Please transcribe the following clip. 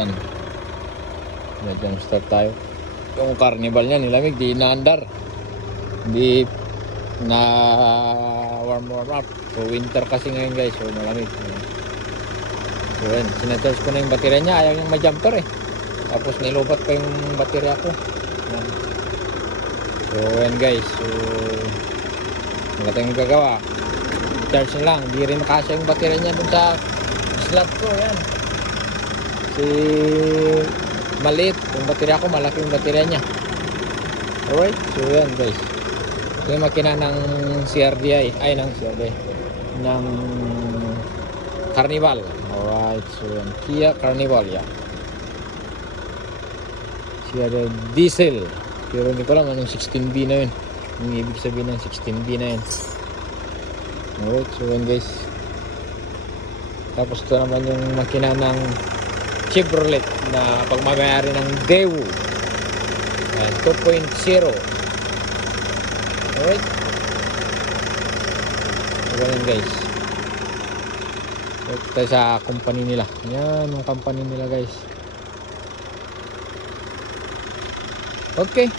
Yan. Medyo start tayo. Yung carnival niya nilamig, di inaandar. Hindi na warm up. So winter kasi ngayon guys, so malamig. So yan, sinacharge ko na yung baterya niya, ayaw niyang ma-jumper eh. Tapos nilobat pa yung baterya ko. Yan. So yan guys, so wala tayong gagawa. Charge na lang, di rin makasya yung baterya niya dun sa slot ko. Yan. Si maliit yung baterya ko, malaki yung baterya niya. Alright, so yan guys. Ito yung makina ng CRDI, ay ng CRDI, ng Carnival. Alright, so yan, Kia Carnival yan. Siya diesel, pero hindi ko alam anong 16B na yun, yung ibig sabihin ng 16B na yun. Alright, so yan guys. Tapos ito naman yung makina ng Chevrolet na pagmamayari ng Daewoo 2.0. Alright, so yan guys. Ito tayo sa company nila. Yan yung company nila guys. Okay.